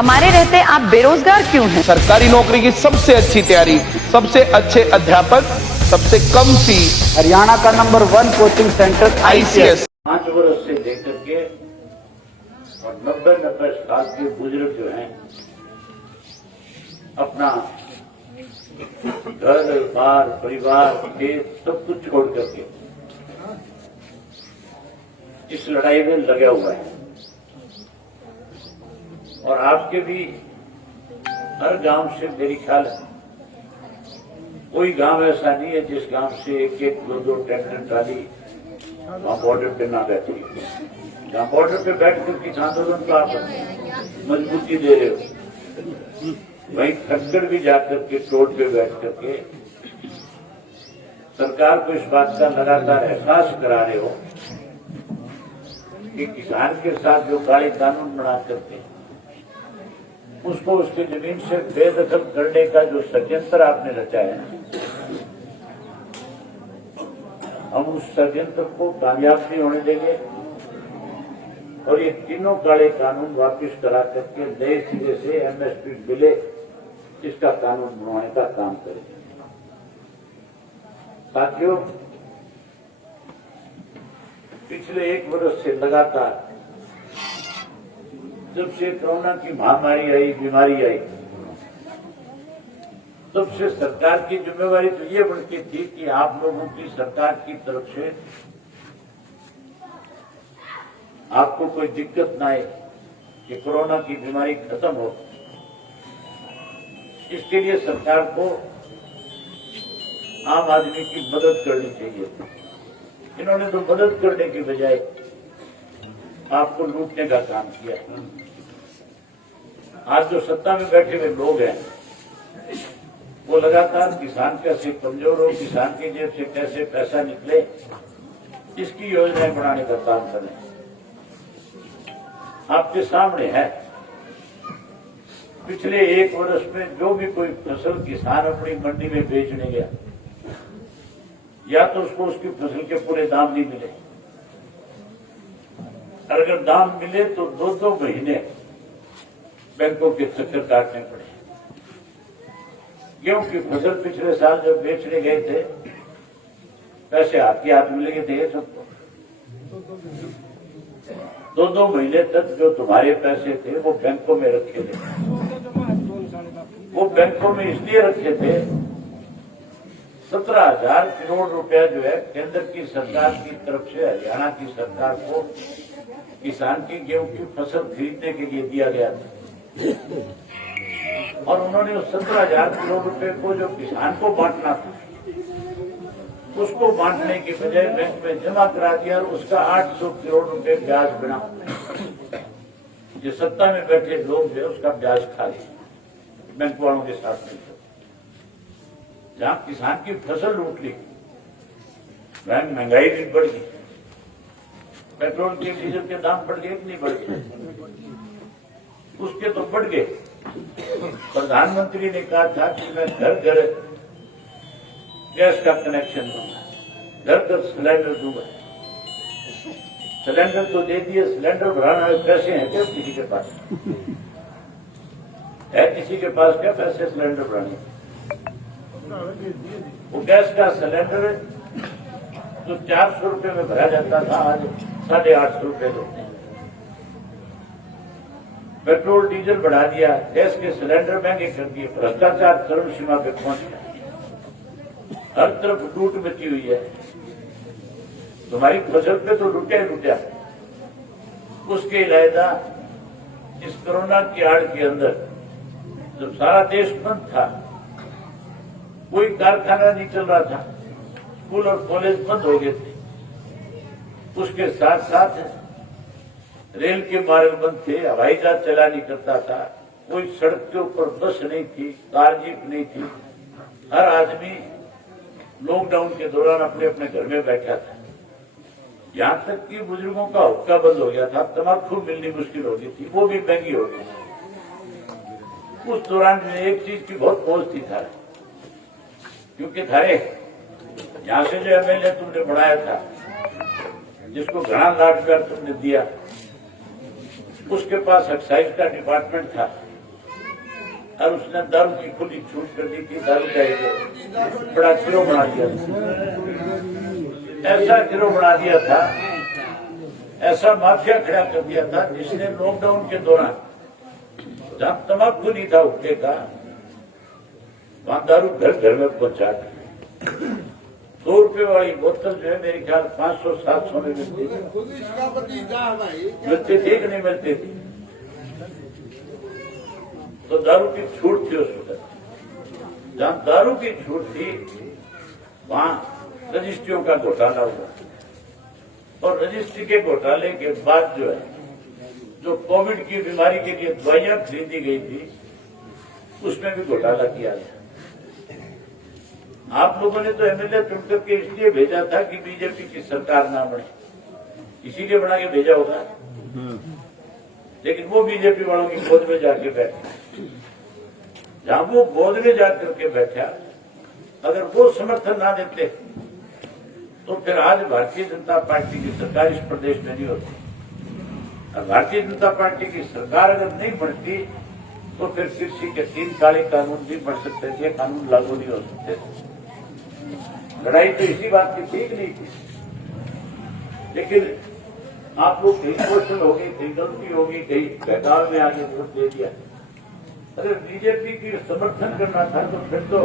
हमारे रहते आप बेरोजगार क्यों हैं? सरकारी नौकरी की सबसे अच्छी तैयारी, सबसे अच्छे अध्यापक, सबसे कम फीस, हरियाणा का नंबर 1 कोचिंग सेंटर ICS। 5 वर्ष से लेकर के और 90 साल के बुजुर्ग जो हैं अपना घर बार परिवार खेत सब कुछ छोड़ करके इस लड़ाई में लगा हुआ है। और आपके भी हर गांव से मेरी ख्याल है कोई गांव ऐसा नहीं है जिस गांव से एक एक दो दो ट्रैक्टर ट्राली वहां बॉर्डर पे ना बैठी है। जहां बॉर्डर पे बैठ कर किसान आंदोलन को आप मजबूती दे रहे हो, वहीं खटकर भी जाकर के रोड पे बैठ करके सरकार को इस बात का लगातार एहसास करा रहे हो कि किसान के साथ जो काले कानून बना करके उसको उसकी जमीन से बेदखल करने का जो षड्यंत्र आपने रचाया है, हम उस षड्यंत्र को कामयाब नहीं होने देंगे और ये तीनों काले कानून वापस करा करके नए सिरे से MSP मिले इसका कानून बनवाने का काम करेंगे। साथियों, पिछले 1 वर्ष से लगातार जब से कोरोना की महामारी आई, बीमारी आई, तब से सरकार की जिम्मेवारी तो ये बनती थी कि आप लोगों की सरकार की तरफ से आपको कोई दिक्कत ना आए, कि कोरोना की बीमारी खत्म हो। इसके लिए सरकार को आम आदमी की मदद करनी चाहिए। इन्होंने तो मदद करने की बजाय आपको लूटने का काम किया। आज जो सत्ता में बैठे हुए लोग हैं वो लगातार किसान कैसे कमजोर हो, किसान की जेब से कैसे पैसा निकले, इसकी योजनाएं बनाने का काम कर रहे हैं। आपके सामने है पिछले 1 वर्ष में जो भी कोई फसल किसान अपनी मंडी में बेचने गया, या तो उसको उसकी फसल के पूरे दाम नहीं मिले, और अगर दाम मिले तो 2-2 महीने बैंकों के चक्कर काटने पड़े। गेहूं की फसल पिछले साल जब बेचने गए थे, पैसे आपके हाथ में लगे थे सबको। 2-2 महीने तक जो तुम्हारे पैसे थे वो बैंकों में रखे थे। वो बैंकों में इसलिए रखे थे 17,000 करोड़ रुपया जो है केंद्र की सरकार की तरफ से हरियाणा की सरकार को किसान की गेहूं की फसल खरीदने के लिए दिया गया था। और उन्होंने उस 17,000 करोड़ रुपए को जो किसान को बांटना था, उसको बांटने की बजाय बैंक में जमा करा दिया और उसका 800 करोड़ रुपए ब्याज बना। जो सत्ता में बैठे लोग जो उसका ब्याज खा लिया बैंक वालों के साथ मिलकर। जहां किसान की फसल लूट ली, वहां महंगाई भी बढ़ गई, पेट्रोल के डीजल के दाम बढ़ गए कि नहीं बढ़ गए? उसके तो बढ़ गए। प्रधानमंत्री ने कहा था कि मैं घर घर गैस का कनेक्शन दूंगा, घर घर सिलेंडर दूंगा। सिलेंडर तो दे दिए, सिलेंडर भराने वाले पैसे हैं क्या किसी के पास? है किसी के पास क्या पैसे सिलेंडर भराने? वो गैस का सिलेंडर जो 400 रुपए में भरा जाता था, आज 850 रुपए होते हैं। पेट्रोल डीजल बढ़ा दिया, गैस के सिलेंडर महंगे कर दिए, भ्रष्टाचार चरम सीमा पे पहुंच गया। हर तरफ लूट मची हुई है। तुम्हारी फसल पे तो लुटिया लुटिया। उसके अलावा इस कोरोना की आड़ के अंदर जब सारा देश बंद था, कोई कारखाना नहीं चल रहा था, स्कूल और कॉलेज बंद हो गए थे, उसके साथ साथ रेल के मार्ग बंद थे, हवाई जहाज चला नहीं करता था, कोई सड़क के ऊपर बस नहीं थी, कार जीप नहीं थी। हर आदमी लॉकडाउन के दौरान अपने अपने घर में बैठा था। यहां तक कि बुजुर्गों का हुक्का बंद हो गया था, तम्बाकू मिलनी मुश्किल हो गई थी, वो भी महंगी हो गई। उस दौरान में एक चीज की बहुत खोज थी थारे, क्योंकि थारे यहां से जो MLA तुमने बढ़ाया था, जिसको घना लाख रुपया तुमने दिया, उसके पास एक्साइज का डिपार्टमेंट था, और उसने दारू की खुली छूट कर दी थी। दारू का एक बड़ा गिरोह बना दिया था, ऐसा गिरोह बना दिया था, ऐसा माफिया खड़ा कर दिया था जिसने लॉकडाउन के दौरान जहां तंबाकू नहीं था उठे का, वहां दारू घर घर में पहुंचा दी। 100 रुपए वाली बोतल जो है मेरे ख्याल 500-700 में मिलती थी कि नहीं मिलती थी। तो दारू की छूट थी उस वक्त। जहां दारू की छूट थी वहां रजिस्ट्रियों का घोटाला हुआ, और रजिस्ट्री के घोटाले के बाद जो है, जो कोविड की बीमारी के लिए दवाइयां खरीदी गई थी उसमें भी घोटाला किया गया। आप लोगों ने तो एमएलए चुन करके इसलिए भेजा था कि बीजेपी की सरकार ना बने, इसीलिए बना के भेजा होगा। लेकिन वो बीजेपी वालों की गोद में जाके बैठे, जहां वो गोद में जाकर के बैठा, अगर वो समर्थन ना देते तो फिर आज भारतीय जनता पार्टी की सरकार इस प्रदेश में नहीं होती। और भारतीय जनता पार्टी की सरकार अगर नहीं बनती तो फिर कृषि के 3 काले कानून भी बन सकते थे, कानून लागू नहीं हो सकते थे। लड़ाई तो इसी बात की ठीक नहीं थी, लेकिन आप लोग कहीं क्वेश्चन हो गई, कहीं गलती होगी, कहीं बहकाव में आगे वोट दे दिया। अगर बीजेपी की समर्थन करना था तो फिर तो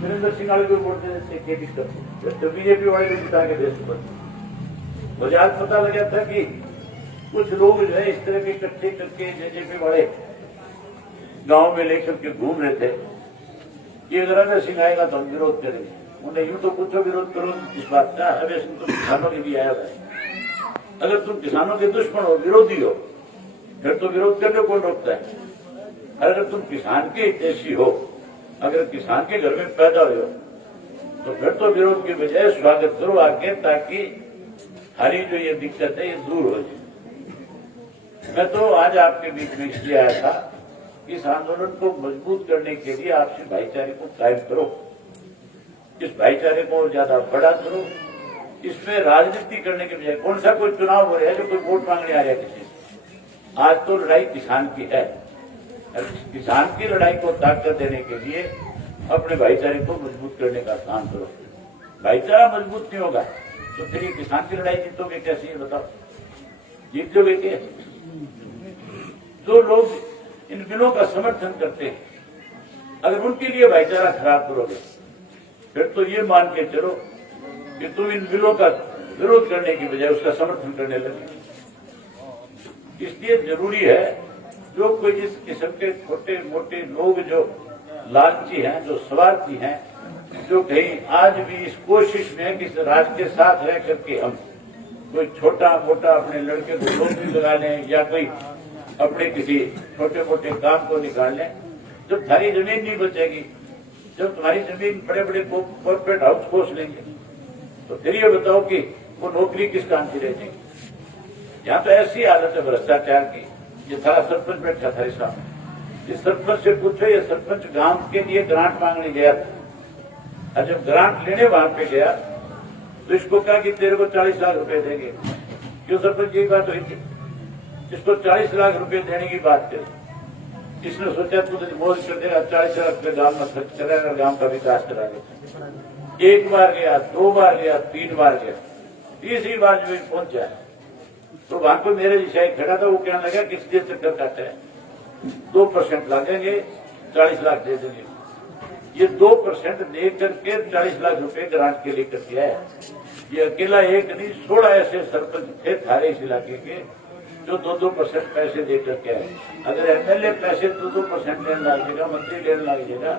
वीरेंद्र सिंह वाले को वोट दे देते, के फिर तो बीजेपी वाले को जिता के दे सकते। मुझे आज पता लगा था कि कुछ लोग जो है इस तरह के इकट्ठे करके जेजेपी वाले गांव में लेकर के घूम रहे थे, ये वीरेंद्र सिंह आएगा तो हम विरोध करेंगे। उन्हें यूं तो पूछो विरोध करो इस बात का, अभी सिंह तो किसानों के लिए आया है। अगर तुम किसानों के दुश्मन हो, विरोधी हो, फिर तो विरोध करने कौन रोकता है? अगर तुम किसान के हितैषी हो, अगर किसान के घर में पैदा हो तो फिर तो विरोध के बजाय स्वागत करो आके, ताकि हमारी जो ये दिक्कत है ये दूर हो जाए। मैं तो आज आपके बीच में इसलिए आया था, इस आंदोलन को मजबूत करने के लिए आपसी भाईचारे को कायम करो, इस भाईचारे को और ज्यादा बड़ा करो। इसमें राजनीति करने के बजाय, कौन सा कोई चुनाव हो रहा है जो कोई वोट मांगने आ रहा है किसी से? आज तो लड़ाई किसान की है। किसान की लड़ाई को ताकत देने के लिए अपने भाईचारे को मजबूत करने का काम करो। भाईचारा मजबूत नहीं होगा तो फिर ये किसान की लड़ाई जीतोगे कैसे, ये बताओ? जीतोगे कैसे? जो लोग इन बिलों का समर्थन करते हैं, अगर उनके लिए भाईचारा खराब करोगे फिर तो ये मान के चलो कि तुम इन बिलों का विरोध करने की बजाय उसका समर्थन करने लगे। इसलिए जरूरी है जो कोई इस किस्म के छोटे मोटे लोग जो लालची हैं, जो स्वार्थी हैं, जो कहीं आज भी इस कोशिश में किस राज के साथ रह करके हम कोई छोटा मोटा अपने लड़के को नौकरी लगा लें या कोई अपने किसी छोटे मोटे काम को निकाल लें, जब तुम्हारी जमीन नहीं बचेगी, जब तुम्हारी जमीन बड़े बड़े कॉर्पोरेट हाउस खोस लेंगे, तो फिर ये बताओ कि वो नौकरी किस काम की रह जाएगी। यहाँ तो ऐसी हालत है भ्रष्टाचार की। ये सारा सरपंच बैठा था साहब, इस सरपंच से पूछो, ये सरपंच गांव के लिए ग्रांट मांगने गया था, और जब ग्रांट लेने वहां पे गया तो इसको कहा कि तेरे को 40 लाख रुपए देंगे। क्यों सरपंच की बात हुई थी, इसको 40 लाख रुपए देने की बात करी। इसने सोचा तू तो मौज कर देगा, 40 लाख रुपए गांव में खर्च करेगा, गांव का विकास कराएगा। एक बार गया, 2 बार गया, 3 बार गया, तीसरी बार जो पहुंचा तो वहां पर मेरे जैसा एक खड़ा था, वो कहने लगा किस लिए चक्कर काटा है, 2% लगेंगे, 40 लाख दे देंगे। ये 2% दे करके 40 लाख रुपए ग्रांट के लिए कर दिया है। ये अकेला एक नहीं, 16 ऐसे सरपंच थे थारे इस इलाके के जो 2% पैसे दे करके आए। अगर एमएलए पैसे 2% लेने लगेगा, मंत्री लेने लगेगा,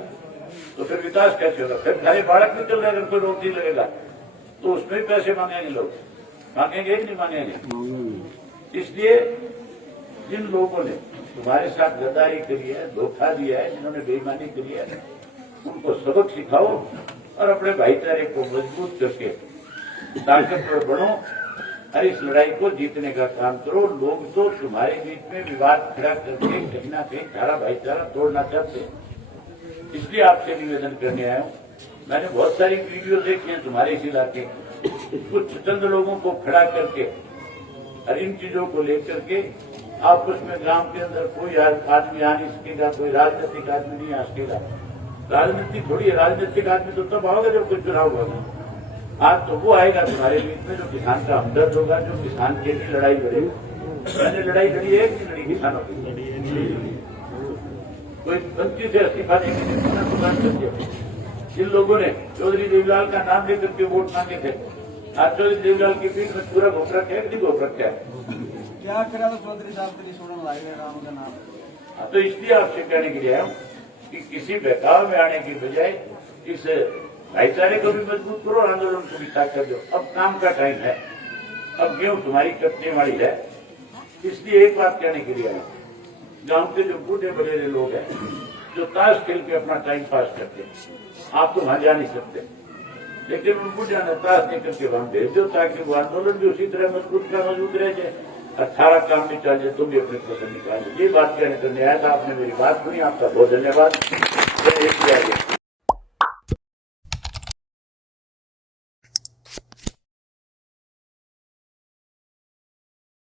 तो फिर विकास कैसे होगा? फिर थारे बालक निकल रहे, अगर कोई नौकरी लगेगा तो उसमें पैसे मांगेंगे लोग, मांगेंगे कि नहीं मांगेंगे? इसलिए जिन लोगों ने तुम्हारे साथ गद्दारी करी है, धोखा दिया है, जिन्होंने बेईमानी करी है, उनको सबक सिखाओ और अपने भाईचारे को मजबूत करके ताकतवर बनो और इस लड़ाई को जीतने का काम करो। लोग तो तुम्हारे बीच में विवाद खड़ा करके कहीं ना कहीं सारा भाईचारा तोड़ना चाहते हैं। इसलिए आपसे निवेदन करने आया हूँ। मैंने बहुत सारी वीडियो देखी है तुम्हारे इस इलाके, कुछ चंद लोगों को खड़ा करके और इन चीजों को लेकर के आपस में गांव के अंदर कोई आदमी आ नहीं सकेगा, कोई राजनीतिक आदमी नहीं आ सकेगा। राजनीति थोड़ी है, राजनीतिक आदमी तो तब आओगे जब कोई चुनाव होगा। आज तो वो आएगा तुम्हारे बीच में जो किसान का हमदर्द होगा, जो किसान के लिए लड़ाई लड़ेगी। मैंने लड़ाई लड़ी है कि लड़ी किसानों की? कोई 25 से 80 बातें जिन लोगों ने चौधरी देवीलाल का नाम लेकर के वोट मांगे थे, आज चौधरी देवीलाल की पीठ में पूरा घोप रखा है कि नहीं घोप रखा है? क्या करा तो चौधरी साहब के छोड़ने लाए राम का नाम। तो इसलिए आपसे कहने के लिए आया हूँ कि किसी बहकाव में आने की बजाय इस भाईचारे को भी मजबूत करो, आंदोलन को भी ताकत दो। अब काम का टाइम है, अब गेहूं तुम्हारी कटने वाली है। इसलिए एक बात कहने के लिए आया, गांव के जो बूढ़े बड़ेरे लोग हैं जो ताश खेल के अपना टाइम पास करते हैं, आप तो वहां जा नहीं सकते, लेकिन उन बूढ़ा ने ताश निकल के वहां भेज दो ताकि वो आंदोलन भी उसी तरह मजबूत रह जाए। 18 काम निकाल जाए, तुम भी अपनी पसंद निकाल। ये बात कहने करने आया था, आपने मेरी बात सुनी, आपका बहुत धन्यवाद।